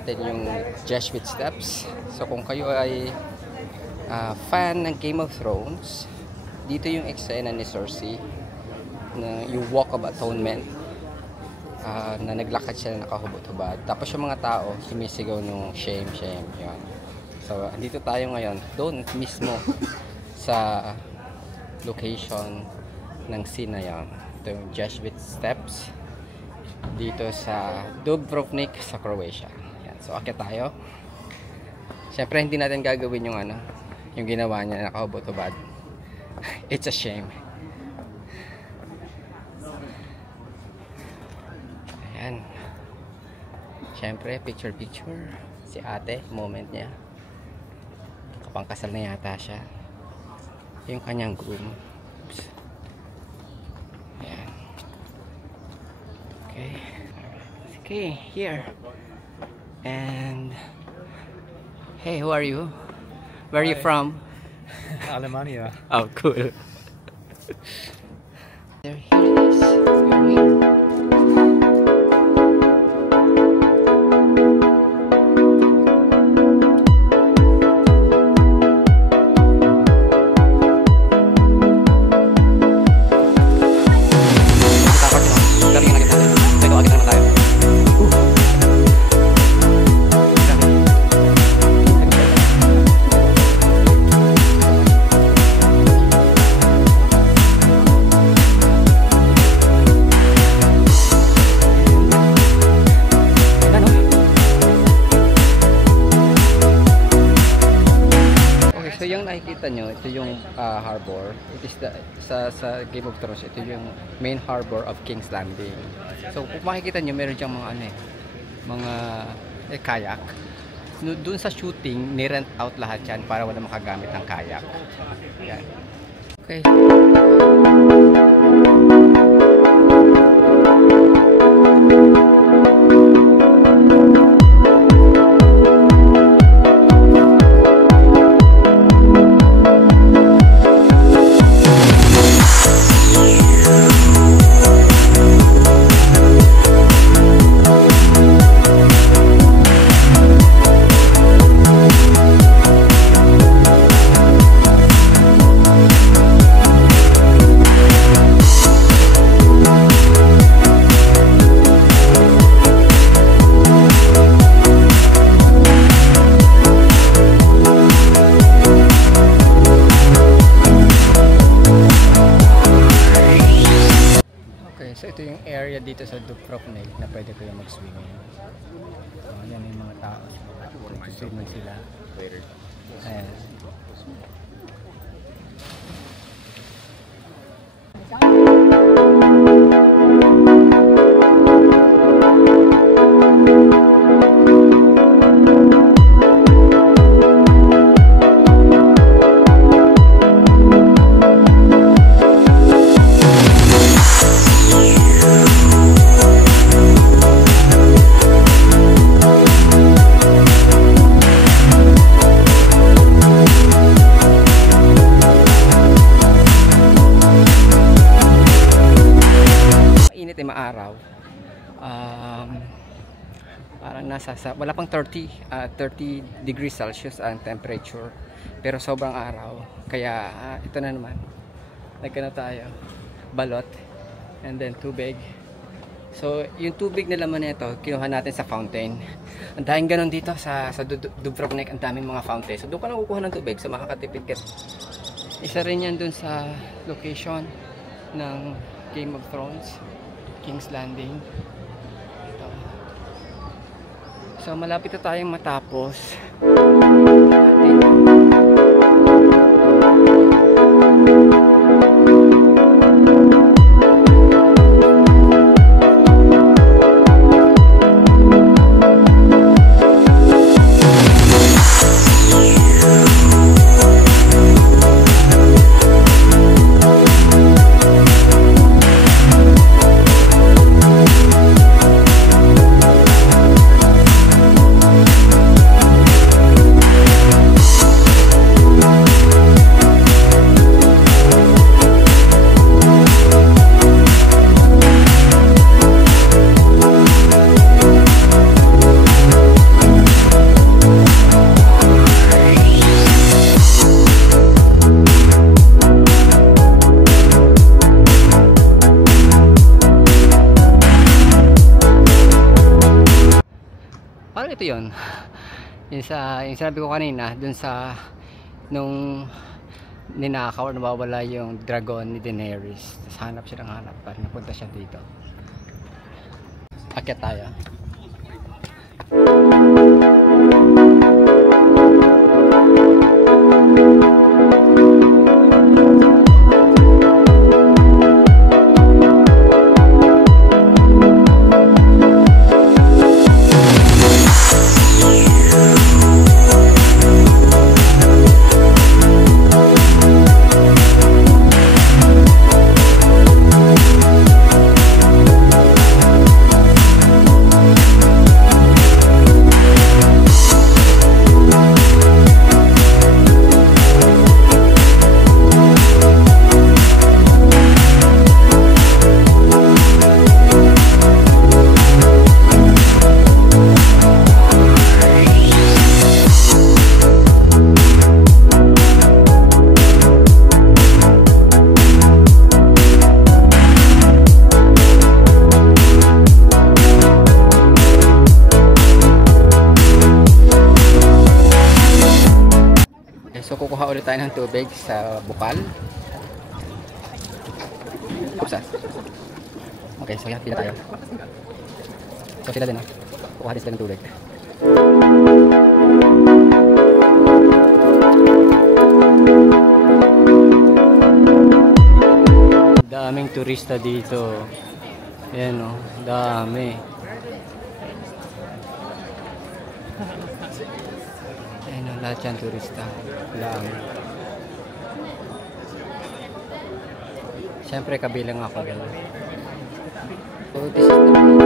natin yung Jesuit Steps. So kung kayo ay fan ng Game of Thrones, dito yung eksena ni Cersei na yung Walk of Atonement, na naglakad sila nakahubot-hubad. Tapos yung mga tao sumisigaw nung shame, shame. Yun. So andito tayo ngayon doon mismo sa location ng scene na yun. Ito yung Jesuit Steps dito sa Dubrovnik sa Croatia. Yan. So akit tayo. Siyempre hindi natin gagawin yung yung ginawa niya na nakahubot-hubad. It's a shame. Ayan. Siyempre picture si ate, moment niya. Kapangkasal na yata siya. Yung kanyang groom. Oops. Ayan. Okay, here. And hey, who are you? Where are you from? Alemania. Oh, cool. Here it is. We're here. So yung nakikita nyo, ito yung harbor. It is sa Game of Thrones, ito yung main harbor of King's Landing. So kung makikita nyo, meron diyang mga kayak. Doon sa shooting, ni-rent out lahat yan para wala makagamit ng kayak. Yan. Okay. So ito yung area dito sa Dubrovnik na pwede ko yung mag-swimming. So yan yung mga tao. Mag-swimming sila. Ayan. Maaraw. Parang wala pang 30 degrees Celsius ang temperature, pero sobrang araw, kaya ito na naman, nagkano tayo, balot and then tubig. So yung tubig na laman nito kinuha natin sa fountain. Ang daming ganun dito sa Dubrovnik, ang daming mga fountain, so doon ka lang kukuha ng tubig, so makakatipid ka. Isa rin yan dun sa location ng Game of Thrones, King's Landing. Ito. So malapit na tayong matapos. ito yon. Yung sinabi ko kanina, dun sa, nung ninakaw or nawawala yung dragon ni Daenerys. Tapos hanap siya ng hanap. Parang napunta siya dito. Akyat tayo. So kukuha ulit tayo ng tubig sa bukal. Usa. Okay, so yan, pila tayo. So sila din ha. Kukuha din sila ng tubig. Daming turista dito. Ayan o, dami. Ayan o, lahat yan turista. Dami. Siyempre kabilang ako din. So this is the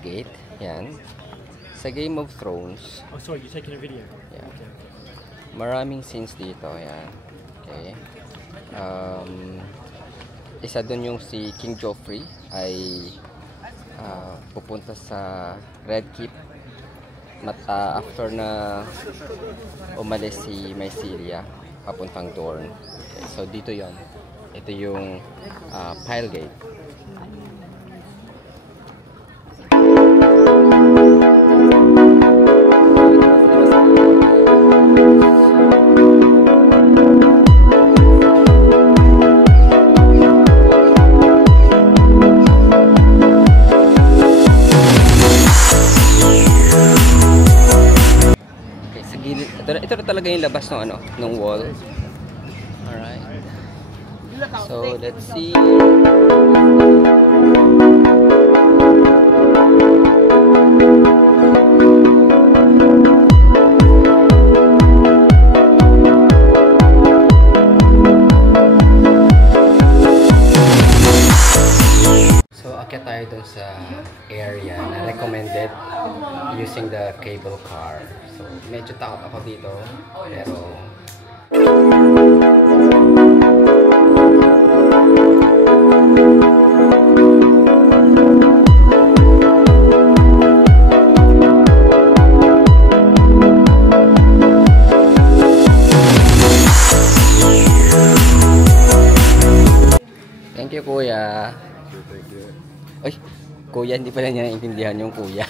Gate, yan. Sa Game of Thrones. Oh, sorry, you're taking a video. Yeah. Maraming scenes dito, yan. Okay. Isa dun yung si King Joffrey ay pupunta sa Red Keep after na umalis si Mycelia papuntang Dorne. Okay, so dito yon. Ito yung Pile Gate. Ito talaga yung labas ng ng wall. Alright. So, let's see. So, akyat tayo dun sa area na recommended using the cable car. So, medyo takot ako dito, pero Kuya, hindi pala niya naiintindihan yung kuya.